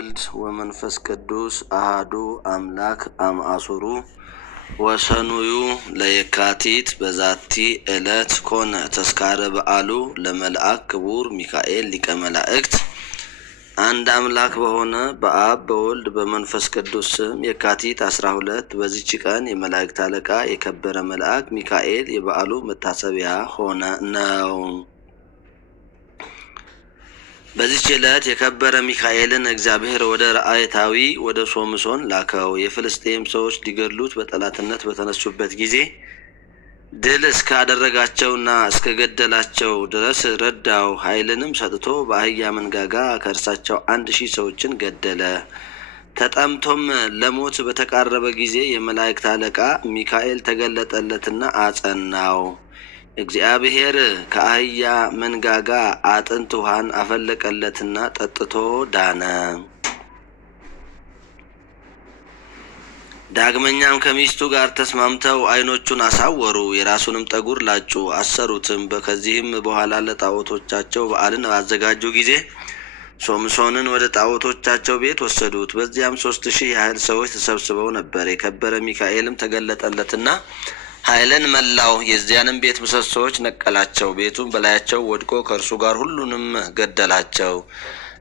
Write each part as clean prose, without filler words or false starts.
ወወልድ ወመንፈስ ቅዱስ አሃዱ አምላክ አምአሱሩ ወሰኑዩ ለየካቲት በዛቲ ዕለት ኮነ ተስካረ በዓሉ ለመልአክ ክቡር ሚካኤል ሊቀ መላእክት። አንድ አምላክ በሆነ በአብ በወልድ በመንፈስ ቅዱስ ስም የካቲት 12 በዚች ቀን የመላእክት አለቃ የከበረ መልአክ ሚካኤል የበዓሉ መታሰቢያ ሆነ ነው። በዚች ዕለት የከበረ ሚካኤልን እግዚአብሔር ወደ ራእይታዊ ወደ ሶምሶን ላከው። የፍልስጤም ሰዎች ሊገድሉት በጠላትነት በተነሱበት ጊዜ ድል እስካደረጋቸውና እስከ ገደላቸው ድረስ ረዳው። ኃይልንም ሰጥቶ በአህያ መንጋጋ ከእርሳቸው 1000 ሰዎችን ገደለ። ተጠምቶም ለሞት በተቃረበ ጊዜ የመላእክት አለቃ ሚካኤል ተገለጠለትና አጸናው። እግዚአብሔር ከአህያ መንጋጋ አጥንት ውሃን አፈለቀለትና ጠጥቶ ዳነ። ዳግመኛም ከሚስቱ ጋር ተስማምተው ዓይኖቹን አሳወሩ፣ የራሱንም ጠጉር ላጩ፣ አሰሩትም። ከዚህም በኋላ ለጣዖቶቻቸው በዓልን ባዘጋጁ ጊዜ ሶምሶንን ወደ ጣዖቶቻቸው ቤት ወሰዱት። በዚያም 3000 ያህል ሰዎች ተሰብስበው ነበር። የከበረ ሚካኤልም ተገለጠለትና ኃይልን መላው፣ የዚያንም ቤት ምሰሶዎች ነቀላቸው። ቤቱም በላያቸው ወድቆ ከእርሱ ጋር ሁሉንም ገደላቸው።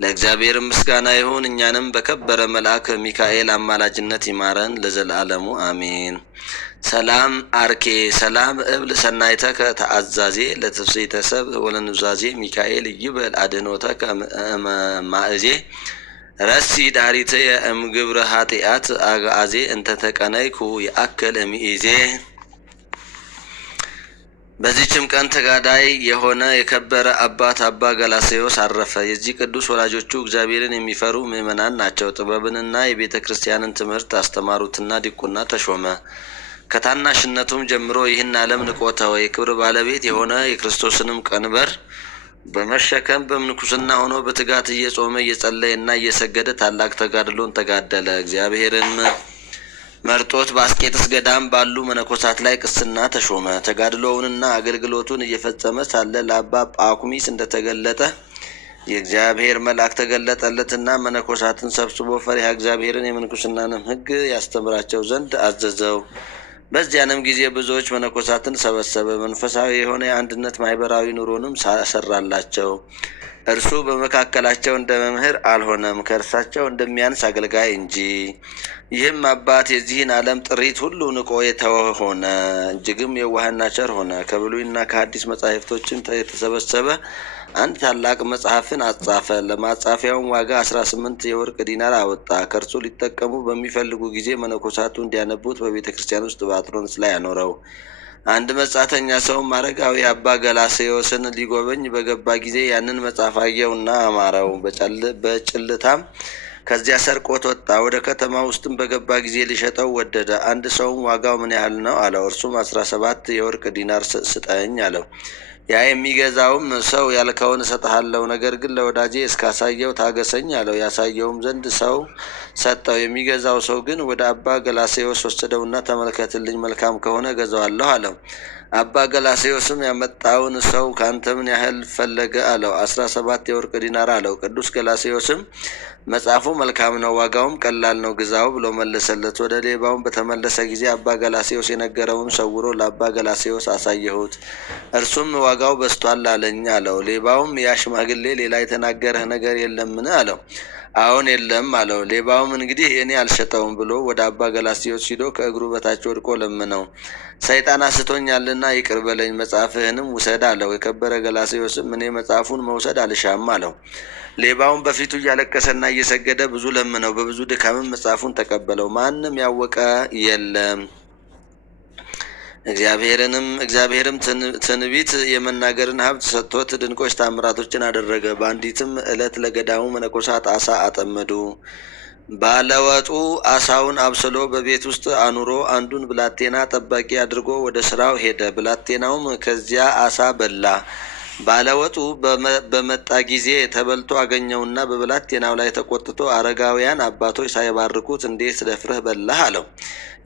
ለእግዚአብሔር ምስጋና ይሁን፣ እኛንም በከበረ መልአክ ሚካኤል አማላጅነት ይማረን ለዘላለሙ አሜን። ሰላም አርኬ ሰላም እብል ሰናይተከ ተአዛዜ ለትፍሥሕተ ሰብእ ወለኑዛዜ ሚካኤል ይበል አድኅኖተከ ማእዜ ረሲ ዳሪትየ እምግብረ ኃጢአት አግዓዜ እንተ ተቀነይኩ የአክል እምይእዜ። በዚህችም ቀን ተጋዳይ የሆነ የከበረ አባት አባ ገላስዮስ አረፈ። የዚህ ቅዱስ ወላጆቹ እግዚአብሔርን የሚፈሩ ምእመናን ናቸው። ጥበብንና የቤተ ክርስቲያንን ትምህርት አስተማሩትና ዲቁና ተሾመ። ከታናሽነቱም ጀምሮ ይህን ዓለም ንቆ ተወ። የክብር ባለቤት የሆነ የክርስቶስንም ቀንበር በመሸከም በምንኩስና ሆኖ በትጋት እየጾመ እየጸለየና እየሰገደ ታላቅ ተጋድሎን ተጋደለ። እግዚአብሔርን መርጦት በአስቄጥስ ገዳም ባሉ መነኮሳት ላይ ቅስና ተሾመ። ተጋድሎውንና አገልግሎቱን እየፈጸመ ሳለ ለአባ ጳኩሚስ እንደተገለጠ የእግዚአብሔር መልአክ ተገለጠለትና መነኮሳትን ሰብስቦ ፈሪሃ እግዚአብሔርን የምንኩስናንም ሕግ ያስተምራቸው ዘንድ አዘዘው። በዚያንም ጊዜ ብዙዎች መነኮሳትን ሰበሰበ። መንፈሳዊ የሆነ የአንድነት ማህበራዊ ኑሮንም ሰራላቸው። እርሱ በመካከላቸው እንደ መምህር አልሆነም፣ ከእርሳቸው እንደሚያንስ አገልጋይ እንጂ። ይህም አባት የዚህን ዓለም ጥሪት ሁሉ ንቆ የተወ ሆነ። እጅግም የዋህና ቸር ሆነ። ከብሉይና ከሐዲስ መጻሕፍቶችም የተሰበሰበ አንድ ታላቅ መጽሐፍን አጻፈ። ለማጻፊያውም ዋጋ 18 የወርቅ ዲናር አወጣ። ከእርሱ ሊጠቀሙ በሚፈልጉ ጊዜ መነኮሳቱ እንዲያነቡት በቤተ ክርስቲያን ውስጥ በአጥሮንስ ላይ አኖረው። አንድ መጻተኛ ሰውም አረጋዊ አባ ገላስዮስን ሊጎበኝ በገባ ጊዜ ያንን መጽሐፍ አየውና አማረው። በጭልታም ከዚያ ሰርቆት ወጣ። ወደ ከተማ ውስጥም በገባ ጊዜ ሊሸጠው ወደደ። አንድ ሰውም ዋጋው ምን ያህል ነው አለው። እርሱም 17 የወርቅ ዲናር ስጠኝ አለው። ያ የሚገዛውም ሰው ያልከውን እሰጥሃለሁ፣ ነገር ግን ለወዳጄ እስካሳየው ታገሰኝ አለው። ያሳየውም ዘንድ ሰው ሰጠው። የሚገዛው ሰው ግን ወደ አባ ገላስዮስ ወሰደውና ተመልከትልኝ፣ መልካም ከሆነ እገዛዋለሁ አለው። አባ ገላስዮስም ያመጣውን ሰው ካንተ ምን ያህል ፈለገ አለው። 17 የወርቅ ዲናር አለው። ቅዱስ ገላስዮስም መጽሐፉ መልካም ነው፣ ዋጋውም ቀላል ነው፣ ግዛው ብሎ መለሰለት። ወደ ሌባውም በተመለሰ ጊዜ አባ ገላስዮስ የነገረውን ሰውሮ ለአባ ገላስዮስ አሳየሁት። እርሱም ዋጋው በዝቷል አለኝ አለው። ሌባውም ያ ሽማግሌ ሌላ የተናገረህ ነገር የለምን አለው። አዎን የለም አለው። ሌባውም እንግዲህ እኔ አልሸጠውም ብሎ ወደ አባ ገላስዮስ ሂዶ ከእግሩ በታች ወድቆ ለመነው። ሰይጣን አስቶኛልና ይቅር በለኝ፣ መጽሐፍህንም ውሰድ አለው። የከበረ ገላስዮስም እኔ መጽሐፉን መውሰድ አልሻም አለው። ሌባውም በፊቱ እያለቀሰና እየሰገደ ብዙ ለመነው። በብዙ ድካምም መጽሐፉን ተቀበለው። ማንም ያወቀ የለም። እግዚአብሔርም ትንቢት የመናገርን ሀብት ሰጥቶት ድንቆች ታምራቶችን አደረገ። በአንዲትም ዕለት ለገዳሙ መነኮሳት አሳ አጠመዱ። ባለወጡ አሳውን አብስሎ በቤት ውስጥ አኑሮ አንዱን ብላቴና ጠባቂ አድርጎ ወደ ስራው ሄደ። ብላቴናውም ከዚያ አሳ በላ። ባለወጡ በመጣ ጊዜ ተበልቶ አገኘውና በብላቴናው ላይ ተቆጥቶ አረጋውያን አባቶች ሳይባርኩት እንዴት ደፍረህ በላህ አለው።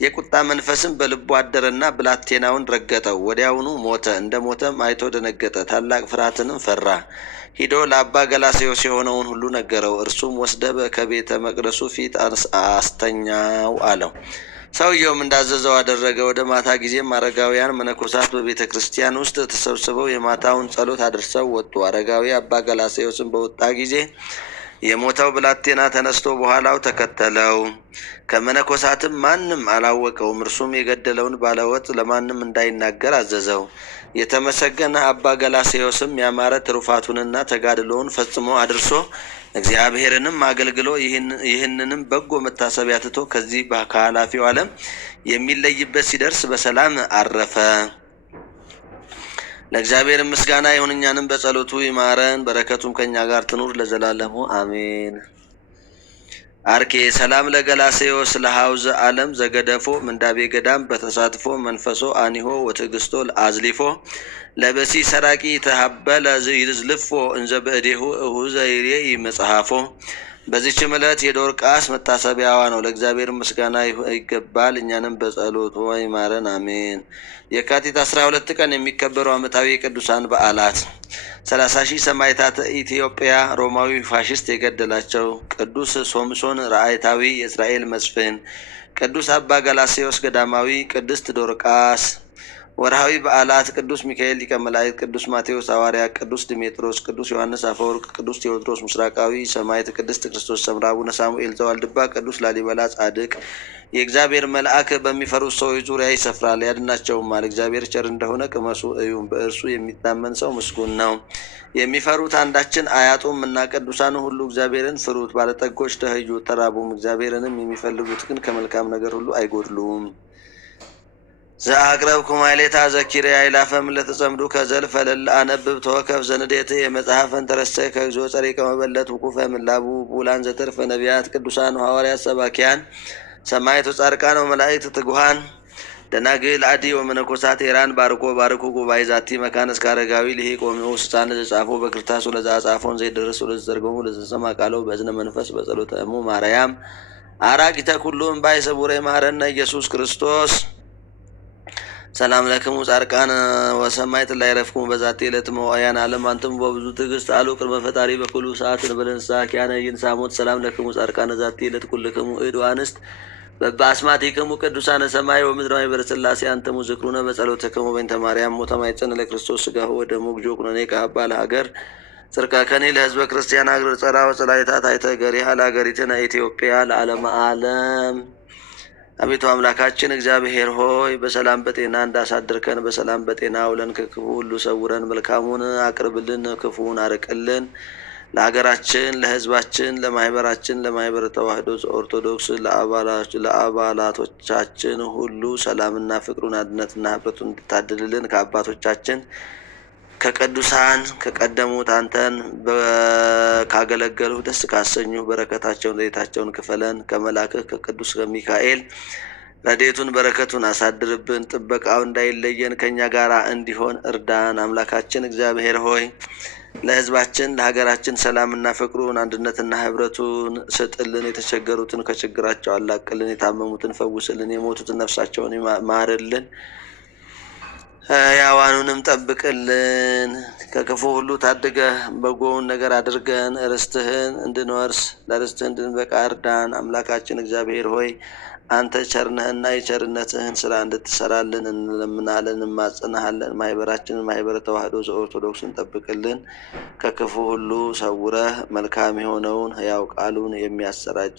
የቁጣ መንፈስም በልቡ አደረና ብላቴናውን ረገጠው። ወዲያውኑ ሞተ። እንደ ሞተም አይቶ ደነገጠ፣ ታላቅ ፍርሃትንም ፈራ። ሂዶ ለአባ ገላስዮስ የሆነውን ሁሉ ነገረው። እርሱም ወስደህ ከቤተ መቅደሱ ፊት አስተኛው አለው። ሰውየውም እንዳዘዘው አደረገ። ወደ ማታ ጊዜም አረጋውያን መነኮሳት በቤተ ክርስቲያን ውስጥ ተሰብስበው የማታውን ጸሎት አድርሰው ወጡ። አረጋዊ አባ ገላስዮስም በወጣ ጊዜ የሞተው ብላቴና ተነስቶ በኋላው ተከተለው። ከመነኮሳትም ማንም አላወቀውም። እርሱም የገደለውን ባለወጥ ለማንም እንዳይናገር አዘዘው። የተመሰገነ አባ ገላስዮስም ያማረ ትሩፋቱንና ተጋድሎውን ፈጽሞ አድርሶ እግዚአብሔርንም አገልግሎ ይህንንም በጎ መታሰቢያ ትቶ ከዚህ ከኃላፊው ዓለም የሚለይበት ሲደርስ በሰላም አረፈ። ለእግዚአብሔር ምስጋና ይሁን፣ እኛንም በጸሎቱ ይማረን፣ በረከቱም ከኛ ጋር ትኑር ለዘላለሙ አሜን። አርኬ ሰላም ለገላስዮስ ለሐውዘ ዓለም ዘገደፎ ምንዳቤ ገዳም በተሳትፎ መንፈሶ አኒሆ ወትዕግስቶ አዝሊፎ ለበሲ ሰራቂ ተሀበለ ይዝልፎ እንዘ በእዴሁ እሁዘ ይሬኢ መጽሐፎ። በዚህችም ዕለት የዶርቃስ መታሰቢያዋ ነው። ለእግዚአብሔር ምስጋና ይገባል፣ እኛንም በጸሎቱ ይማረን አሜን። የካቲት 12 ቀን የሚከበሩ ዓመታዊ የቅዱሳን በዓላት 30,000 ሰማዕታተ ኢትዮጵያ ሮማዊ ፋሽስት የገደላቸው፣ ቅዱስ ሶምሶን ራእይታዊ የእስራኤል መስፍን፣ ቅዱስ አባ ገላስዮስ ገዳማዊ፣ ቅድስት ዶርቃስ። ወርሃዊ በዓላት ቅዱስ ሚካኤል ሊቀ መላእክት፣ ቅዱስ ማቴዎስ ሐዋርያ፣ ቅዱስ ድሜጥሮስ፣ ቅዱስ ዮሐንስ አፈወርቅ፣ ቅዱስ ቴዎድሮስ ምስራቃዊ ሰማዕት፣ ቅድስት ክርስቶስ ሰምራ፣ አቡነ ሳሙኤል ዘዋልድባ፣ ቅዱስ ላሊበላ ጻድቅ። የእግዚአብሔር መልአክ በሚፈሩት ሰዎች ዙሪያ ይሰፍራል ያድናቸውማል። እግዚአብሔር ቸር እንደሆነ ቅመሱ እዩም፣ በእርሱ የሚታመን ሰው ምስጉን ነው። የሚፈሩት አንዳችን አያጡም እና ቅዱሳኑ ሁሉ እግዚአብሔርን ፍሩት። ባለጠጎች ደኸዩ ተራቡም፣ እግዚአብሔርንም የሚፈልጉት ግን ከመልካም ነገር ሁሉ አይጎድሉም። ዘአቅረብኩ ማሕሌታ ዘኪርያ ይላፈም ለተጸምዱ ከዘልፈ ለላ አነብብ ተወከፍ ዘንዴት የመጽሐፈን ተረሰይ ከእግዚኦ ጸሪቀ መበለት ውቁፈ ምላቡ ቡላን ዘተርፈ ነቢያት ቅዱሳን ሐዋርያት ሰባኪያን ሰማዕታት ጻድቃን ወመላእክት ትጉሃን ደናግል አዲ ወመነኮሳት ሄራን ባርኩ ጉባኤ ዛቲ መካነ እስከ አረጋዊ ልሂቅ ወሚኦ ስልጣን ዘጻፎ በክርታስ ወለዘአጻፎን ዘይደርስ ወለዘተርጎሙ ለዘሰማ ቃሎ በእዝነ መንፈስ በጸሎተ እሙ ማርያም አራቂተ ኩሉ እምባይ ሰቡረ ይማረነ ኢየሱስ ክርስቶስ። ሰላም ለክሙ ጻድቃን ወሰማዕት ላይ ረፍኩሙ በዛቲ ዕለት መዋዕያን ዓለም አንትሙ በብዙ ትዕግስት አሉ ቅድመ ፈጣሪ በኩሉ ሰዓት እንበለንሳ ኪያነ ይንሳሞት። ሰላም ለክሙ ጻድቃን ዛቲ ዕለት ኩልክሙ እድ አንስት በአስማቲክሙ ቅዱሳነ ሰማይ ወምድራዊ በረስላሴ አንትሙ ዝክሩነ በጸሎትክሙ በእንተ ማርያም ሞተ ማይጸን ለክርስቶስ ሥጋሁ ወደሙ ግጆ ኩነኔ ከአባ ለሀገር ጽርቃ ከኔ ለህዝበ ክርስቲያን አገር ጸራ ወጸላይታት አይተ ገሪሃ ለሀገሪትነ ኢትዮጵያ ለዓለመ ዓለም። አቤቱ አምላካችን እግዚአብሔር ሆይ በሰላም በጤና እንዳሳድርከን በሰላም በጤና አውለን፣ ከክፉ ሁሉ ሰውረን፣ መልካሙን አቅርብልን፣ ክፉውን አርቅልን። ለሀገራችን፣ ለህዝባችን፣ ለማህበራችን፣ ለማህበረ ተዋህዶ ኦርቶዶክስ ለአባላቶቻችን ሁሉ ሰላምና ፍቅሩን አንድነትና ህብረቱን እንድታድልልን ከአባቶቻችን ከቅዱሳን ከቀደሙት አንተን ካገለገሉ ደስ ካሰኙ በረከታቸውን ረድኤታቸውን ክፈለን። ከመላክህ ከቅዱስ ሚካኤል ረድኤቱን በረከቱን አሳድርብን። ጥበቃው እንዳይለየን ከእኛ ጋር እንዲሆን እርዳን። አምላካችን እግዚአብሔር ሆይ ለህዝባችን ለሀገራችን ሰላምና ፍቅሩን አንድነትና ህብረቱን ስጥልን። የተቸገሩትን ከችግራቸው አላቅልን። የታመሙትን ፈውስልን። የሞቱትን ነፍሳቸውን ማርልን። ያዋኑንም ጠብቅልን። ከክፉ ሁሉ ታድገህ በጎውን ነገር አድርገን ርስትህን እንድንወርስ ለርስትህ እንድንበቃ እርዳን። አምላካችን እግዚአብሔር ሆይ አንተ ቸርነህና የቸርነትህን ስራ እንድትሰራልን እንለምናለን፣ እንማጽናሃለን። ማህበራችንን ማህበረ ተዋህዶ ዘኦርቶዶክስን ጠብቅልን። ከክፉ ሁሉ ሰውረህ መልካም የሆነውን ሕያው ቃሉን የሚያሰራጭ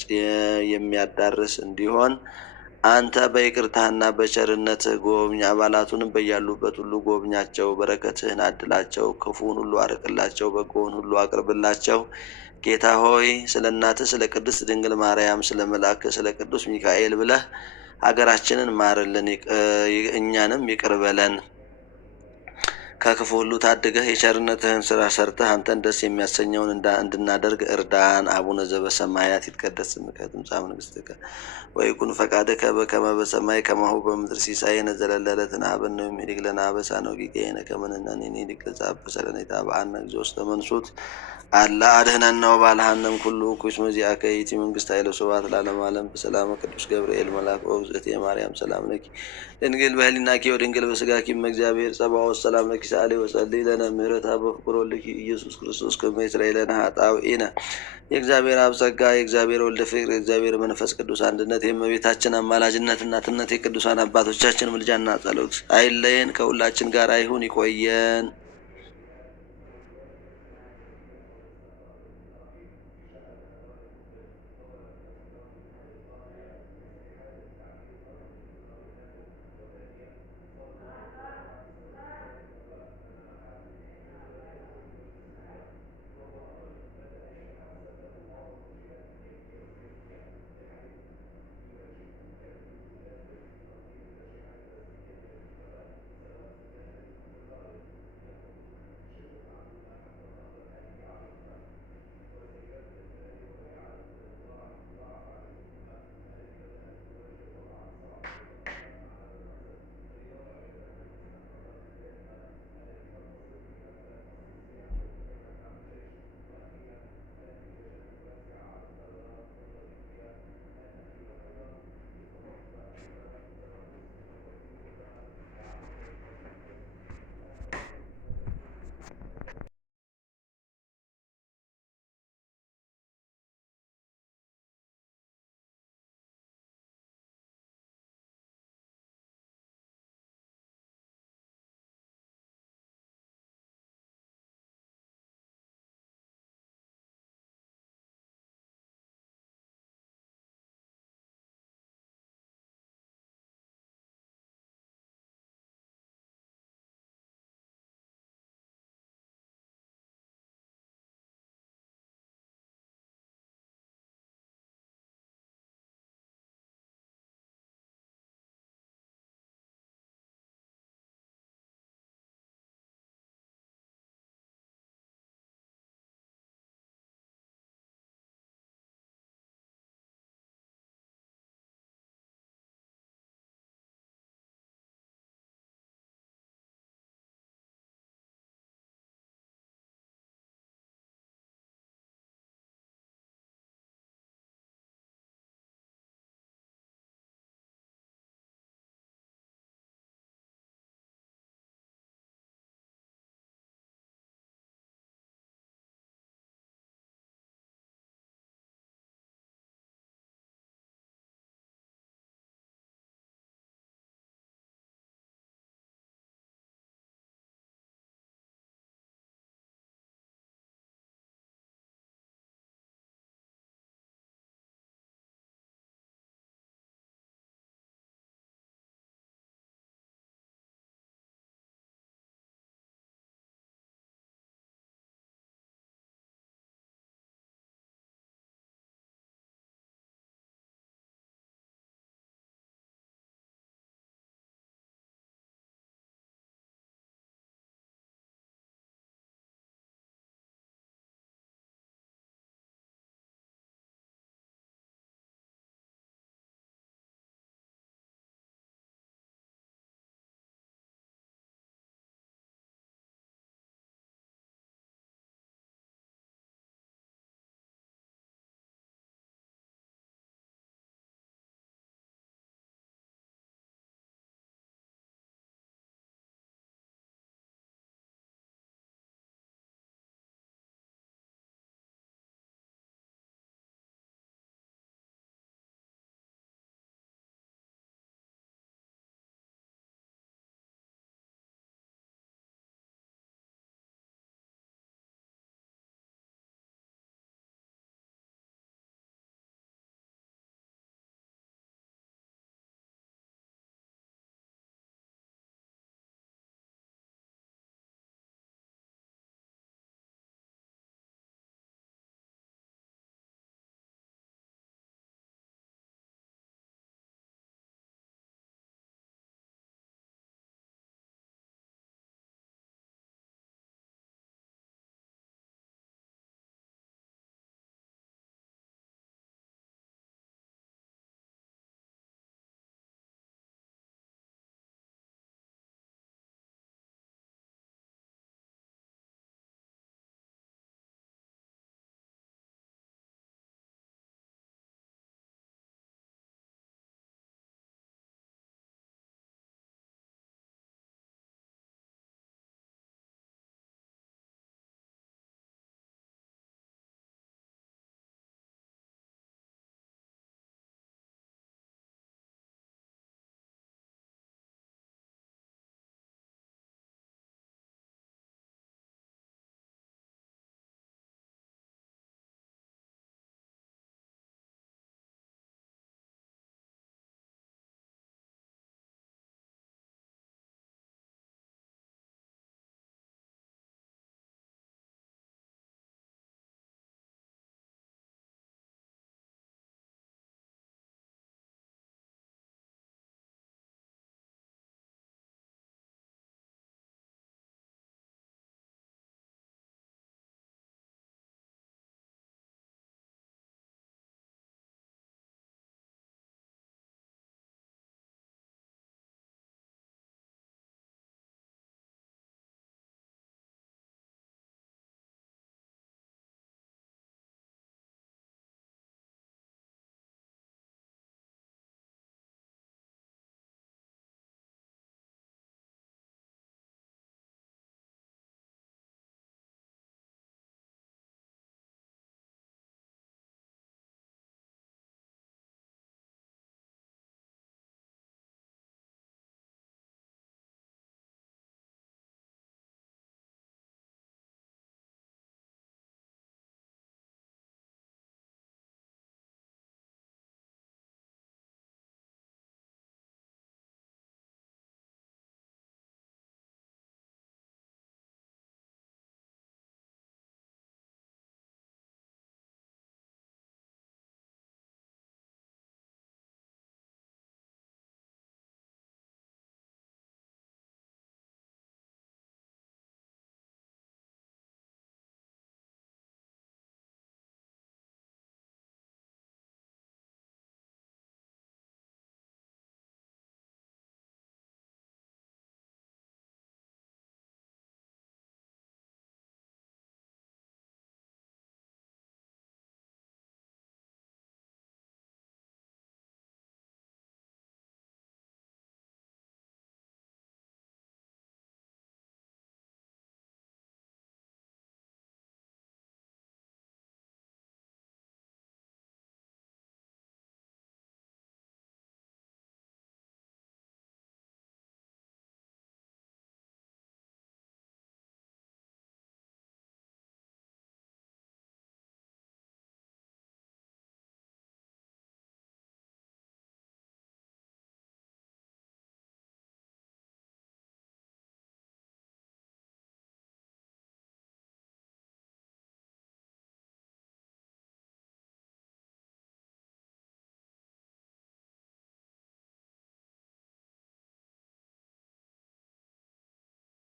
የሚያዳርስ እንዲሆን አንተ በይቅርታህና በቸርነትህ ጎብኝ። አባላቱንም በያሉበት ሁሉ ጎብኛቸው፣ በረከትህን አድላቸው፣ ክፉን ሁሉ አርቅላቸው፣ በጎውን ሁሉ አቅርብላቸው። ጌታ ሆይ ስለ እናትህ ስለ ቅድስት ድንግል ማርያም ስለ መልአክህ ስለ ቅዱስ ሚካኤል ብለህ ሀገራችንን ማርልን፣ እኛንም ይቅር በለን። ከክፉ ሁሉ ታድገህ የቸርነትህን ስራ ሰርተህ አንተን ደስ የሚያሰኘውን እንድናደርግ እርዳን። አቡነ ዘበሰማያት ይትቀደስ ስምከ ትምጻእ መንግሥትከ ወይኩን ፈቃድከ በከመ በሰማይ ከማሁ በምድር ሲሳየነ ዘለለዕለትነ ሀበነ ዮም ኅድግ ለነ አበሳነ ወጌጋየነ ከመ ንሕነኒ ንኅድግ ለዘአበሰ ለነ ኢታብአነ እግዚኦ ውስተ መንሱት አላ አድኅነነ ወባልሐነ እምኩሉ እኩይ እስመ ዚአከ ይእቲ መንግሥት ኃይለ ወስብሐት ለዓለመ ዓለም። በሰላመ ቅዱስ ገብርኤል መልአክ ወእግዝእትየ ማርያም ሰላም ለኪ ድንግል በህሊናኪ ወድንግል በሥጋኪ እመ እግዚአብሔር ጸባኦት ሰላም ለኪ ሰአሊ ወጸልይ ለነ ምህረታ በፍቅር ወልድኪ ኢየሱስ ክርስቶስ ከመ ይስረይ ለነ ኃጣውኢነ። የእግዚአብሔር አብ ጸጋ፣ የእግዚአብሔር ወልድ ፍቅር፣ የእግዚአብሔር መንፈስ ቅዱስ አንድነት፣ የእመቤታችን አማላጅነት፣ እናትነት፣ የቅዱሳን አባቶቻችን ምልጃና ጸሎት አይለየን፣ ከሁላችን ጋር ይሁን። ይቆየን።